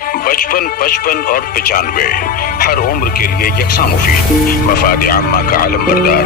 55 55 اور 95 ہر عمر کے لیے یکساں مفید. مفاد عامہ کا عالم بردار.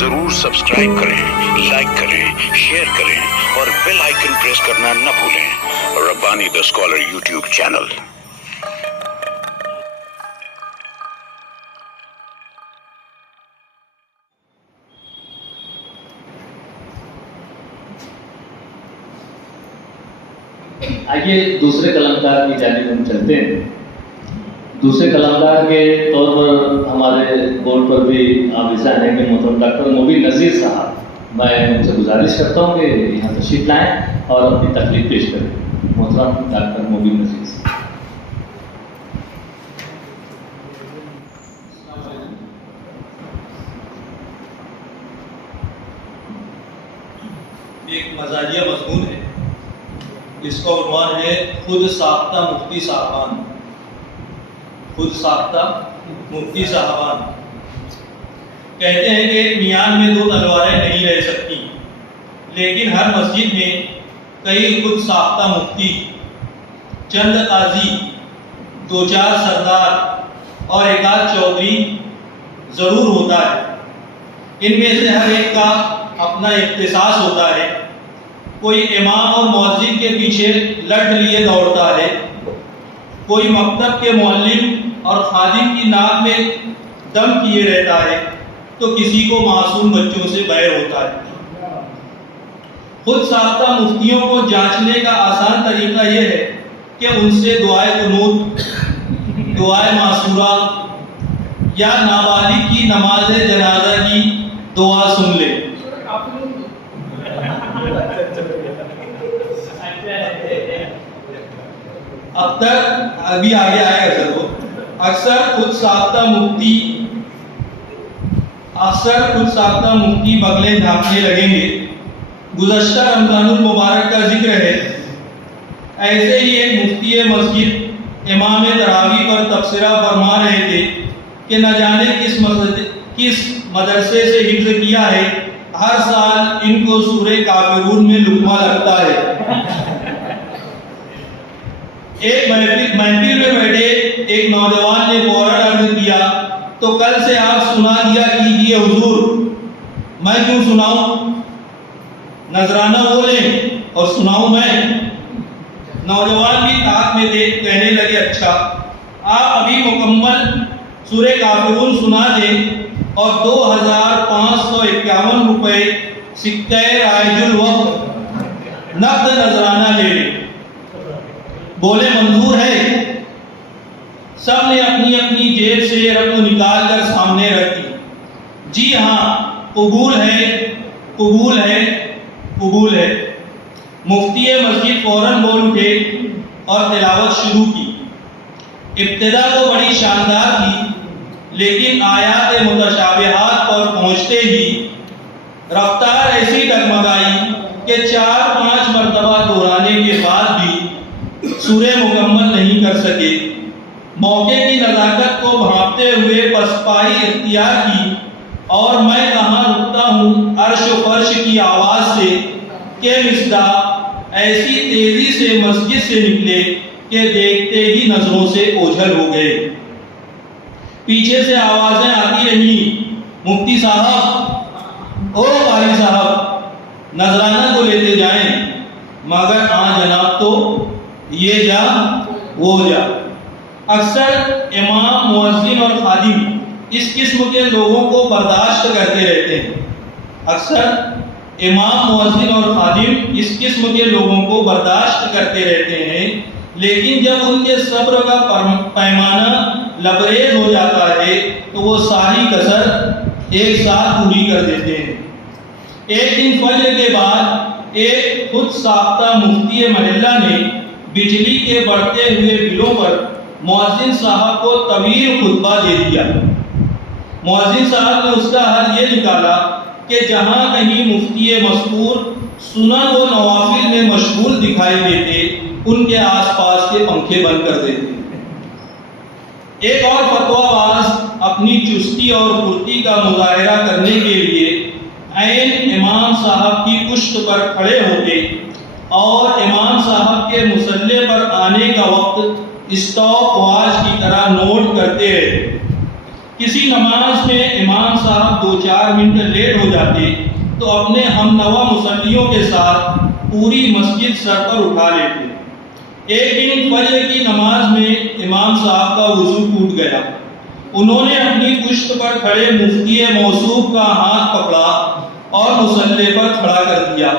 ضرور سبسکرائب کریں، لائک کریں، شیئر کریں اور بیل آئیکن پریس کرنا نہ بھولیں. ربانی دا اسکالر یوٹیوب چینل. آئیے دوسرے قلمکار کی جانب ہم چلتے ہیں. دوسرے قلمکار کے طور پر ہمارے بورڈ پر بھی آپ حصہ ہیں کہ محترم ڈاکٹر مبین نذیر صاحب. میں ان سے گزارش کرتا ہوں کہ یہاں تشریف لائیں اور اپنی تقریر پیش کریں. محترم ڈاکٹر مبین نذیر صاحب. ایک مزاحیہ مضمون ہے جس کا عنوان ہے خود ساختہ مفتی صاحبان. خود ساختہ مفتی صاحبان کہتے ہیں کہ ایک میان میں دو تلواریں نہیں رہ سکتی، لیکن ہر مسجد میں کئی خود ساختہ مفتی، چند قاضی، دو چار سردار اور ایک آدھ چودھری ضرور ہوتا ہے. ان میں سے ہر ایک کا اپنا اختصاص ہوتا ہے. کوئی امام اور مؤذن کے پیچھے لٹ لیے دوڑتا ہے، کوئی مکتب کے معلم اور خادم کی ناک میں دم کیے رہتا ہے، تو کسی کو معصوم بچوں سے بیر ہوتا ہے. خود ساختہ مفتیوں کو جانچنے کا آسان طریقہ یہ ہے کہ ان سے دعائے قنوت، دعائے معصورہ یا نابالغ کی نماز جنازہ کی دعا سن لے. ابھی آگے آئے گا سر. اکثر خود ساختہ مفتی بغلیں ڈھانپنے لگیں گے. گزشتہ رمضان المبارک کا ذکر ہے. ایسے ہی ایک مفتی مسجد امام تراویح پر تبصرہ فرما رہے تھے کہ نہ جانے کس مدرسے سے حفظ کیا ہے، ہر سال ان کو سورہ کافرون میں لقمہ لگتا ہے. ایک محفل میں بیٹھے ایک نوجوان نے فوراً عرض کیا، تو کل سے آپ سنا دیا کیجیے حضور. میں کیوں سناؤں؟ نذرانہ بولیں اور سناؤں میں. نوجوان بھی طاق میں تھے، کہنے لگے اچھا آپ ابھی مکمل سورہ کافرون سنا دیں اور 2551 روپے سکہ رائج الوقت نقد نذرانہ لے لیں. بولے منظور ہے. سب نے اپنی اپنی جیب سے رقم نکال کر سامنے رکھ دی. جی ہاں، قبول ہے، قبول ہے، قبول ہے. مفتی مسجد فوراً بول اٹھے اور تلاوت شروع کی. ابتدا تو بڑی شاندار تھی، لیکن آیات متشابہات پر پہنچتے ہی رفتار ایسی ڈگمگائی کہ 4-5 مرتبہ دہرانے کے بعد بھی سورہ مکمل نہیں کر سکے. موقع کی نزاکت کو بھانپتے ہوئے پسپائی اختیار کی اور میں کہاں رکتا ہوں عرش و فرش کی آواز سے کہ مصداق ایسی تیزی سے مسجد سے نکلے کہ دیکھتے ہی نظروں سے اوجھل ہو گئے. پیچھے سے آوازیں آتی رہی، مفتی صاحب، او قاری صاحب، نذرانہ کو لیتے جائیں. مگر ہاں جناب، تو یہ جا وہ جا. اکثر امام، مؤذن اور خادم اس قسم کے لوگوں کو برداشت کرتے رہتے ہیں. اکثر امام، مؤذن اور خادم اس قسم کے لوگوں کو برداشت کرتے رہتے ہیں، لیکن جب ان کے صبر کا پیمانہ لبریز ہو جاتا ہے تو وہ ساری کسر ایک ساتھ پوری کر دیتے ہیں. ایک دن فجر کے بعد ایک خود ساختہ مفتی محلہ نے بجلی کے بڑھتے ہوئے بلوں پر مؤذن صاحب کو طویل خطبہ دے دیا. مؤذن صاحب نے اس کا حل یہ نکالا کہ جہاں کہیں مفتی مذکور سنن و نوافل میں مشغول دکھائی دیتے، ان کے آس پاس کے پنکھے بند کر دیتے. ایک اور فتویٰ باز اپنی چستی اور پھرتی کا مظاہرہ کرنے کے لیے عین امام صاحب کی پشت پر کھڑے ہوتے اور امام صاحب کے مصلی پر آنے کا وقت اسٹاپ واچ کی طرح نوٹ کرتے رہتے۔ کسی نماز میں امام صاحب 2-4 منٹ لیٹ ہو جاتے تو اپنے ہم نوا مصلیوں کے ساتھ پوری مسجد سر پر اٹھا لیتے۔ ایک دن فجر کی نماز میں امام صاحب کا وضو ٹوٹ گیا۔ انہوں نے اپنی پشت پر کھڑے مفتی موصوف کا ہاتھ پکڑا اور مصلی پر کھڑا کر دیا۔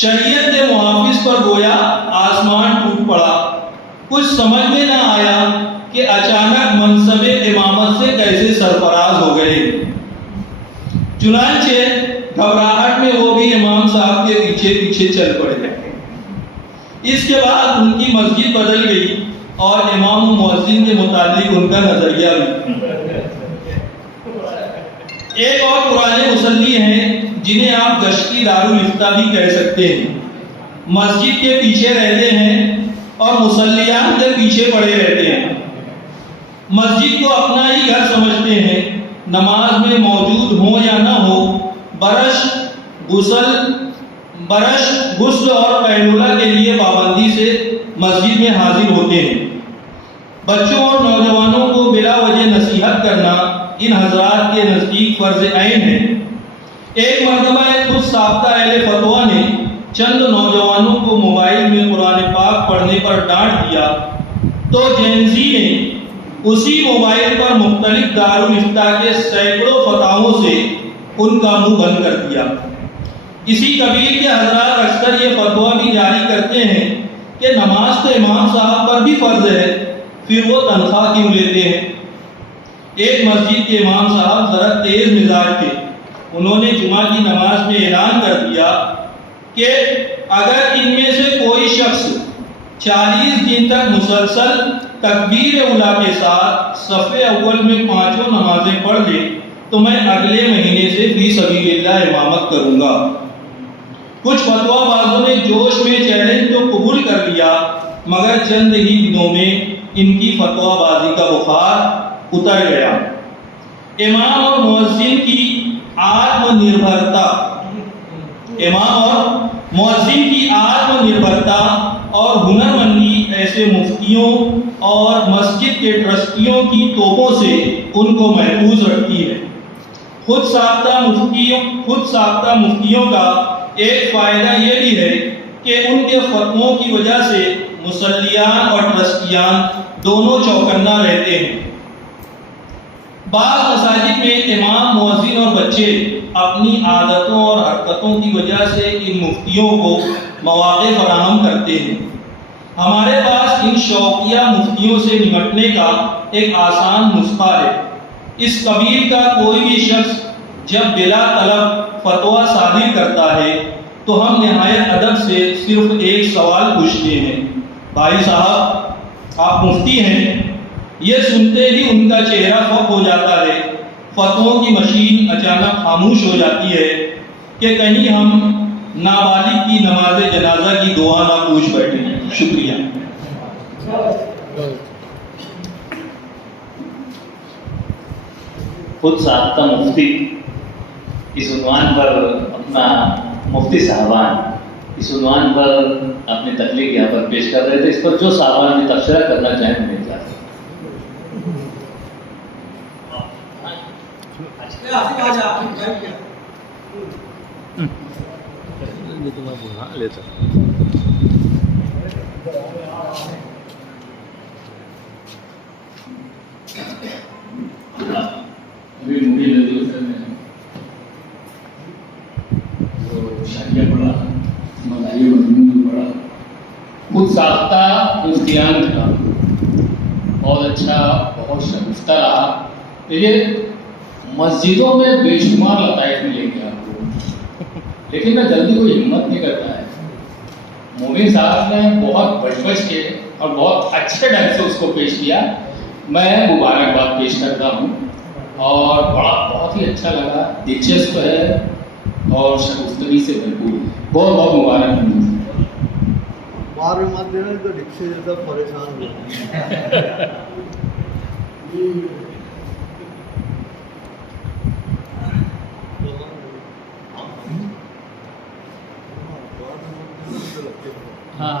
شریعت کے محافظ پر گویا آسمان ٹوٹ پڑا۔ کچھ سمجھ میں نہ آیا کہ اچانک منصب امامت سے کیسے سرفراز ہو گئے۔ چنانچہ گھبراہٹ میں وہ بھی امام صاحب کے پیچھے پیچھے چل پڑے۔ اس کے بعد ان کی مسجد بدل گئی اور امام و مؤذن کے متعلق ان کا نظریہ بھی۔ ایک اور پرانے مصلی ہیں جنہیں آپ گشتی دارالفتہ بھی کہہ سکتے ہیں۔ مسجد کے پیچھے رہتے ہیں اور مصلیان کے پیچھے پڑے رہتے ہیں۔ مسجد کو اپنا ہی گھر سمجھتے ہیں۔ نماز میں موجود ہو یا نہ ہو، برش غسل اور قیلولہ کے لیے پابندی سے مسجد میں حاضر ہوتے ہیں۔ بچوں اور نوجوانوں کو بلا وجہ نصیحت کرنا ان حضرات کے نزدیک فرض عین ہے۔ ایک مرتبہ ایک خود ساختہ اہل فتویٰ نے چند نوجوانوں کو موبائل میں قرآن پاک پڑھنے پر ڈانٹ دیا تو جینزی نے اسی موبائل پر مختلف دارالفتہ کے سینکڑوں فتاووں سے ان کا منہ بند کر دیا۔ اسی قبیل کے حضرات اکثر یہ فتویٰ بھی جاری کرتے ہیں کہ نماز تو امام صاحب پر بھی فرض ہے، پھر وہ تنخواہ کیوں لیتے ہیں؟ ایک مسجد کے امام صاحب ذرا تیز مزاج تھے۔ انہوں نے جمعہ کی نماز میں اعلان کر دیا کہ اگر ان میں سے کوئی شخص 40 دن تک مسلسل تکبیر اولیٰ کے ساتھ صف اول میں 5 نمازیں پڑھ لے تو میں اگلے مہینے سے فی سبیل اللہ امامت کروں گا۔ کچھ فتویٰ بازوں نے جوش میں چیلنج تو قبول کر لیا، مگر چند ہی دنوں میں ان کی فتویٰ بازی کا بخار اتر گیا۔ امام اور مؤذن کی آتم نربھرتا اور ہنرمندی ایسے مفتیوں اور مسجد کے ٹرسٹیوں کی توپوں سے ان کو محفوظ رکھتی ہے۔ خود ساختہ مفتیوں کا ایک فائدہ یہ بھی ہے کہ ان کے فتووں کی وجہ سے مصلیان اور ٹرسٹیان دونوں چوکنا رہتے ہیں۔ بعض مساجد میں امام، مؤذن اور بچے اپنی عادتوں اور حرکتوں کی وجہ سے ان مفتیوں کو مواقع فراہم کرتے ہیں۔ ہمارے پاس ان شوقیہ مفتیوں سے نمٹنے کا ایک آسان نسخہ ہے۔ اس قبیل کا کوئی بھی شخص جب بلا طلب فتویٰ صادر کرتا ہے تو ہم نہایت ادب سے صرف ایک سوال پوچھتے ہیں، بھائی صاحب آپ مفتی ہیں؟ یہ سنتے ہی ان کا چہرہ فک ہو جاتا ہے، فتووں کی مشین اچانک خاموش ہو جاتی ہے کہ کہیں ہم نابالغ کی نماز جنازہ کی دعا نہ پوچھ بیٹھے۔ شکریہ۔ خود ساختہ مفتی اس عنوان پر اپنا مفتی صاحبان اس عنوان پر اپنی تقریر یہاں پر پیش کر رہے تھے۔ اس پر جو صاحبان بھی تبصرہ کرنا چاہیں انہیں چاہتے ہیں۔ ابھی مودی ندی میں وہ شاعریہ پڑھا، مداحیہ مضمون پڑھا، خود ساختہ مفتیان کا بہت اچھا، بہت شگفتہ رہا۔ یہ مسجدوں میں بے شمار لطائف ملیں گے آپ کو، لیکن میں جلدی کوئی ہمت نہیں کرتا ہے۔ مومن صاحب نے بہت بچ کے اور بہت اچھے ڈھنگ سے اس کو پیش کیا، میں مبارکباد پیش کرتا ہوں، اور بہت ہی اچھا لگا، دلچسپ ہے اور شگفتگی سے بھرپور ہے۔ بہت بہت مبارک ہوں۔ مار مت دینا تو رکشے جیسا پریشان ہو۔ ہاں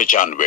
95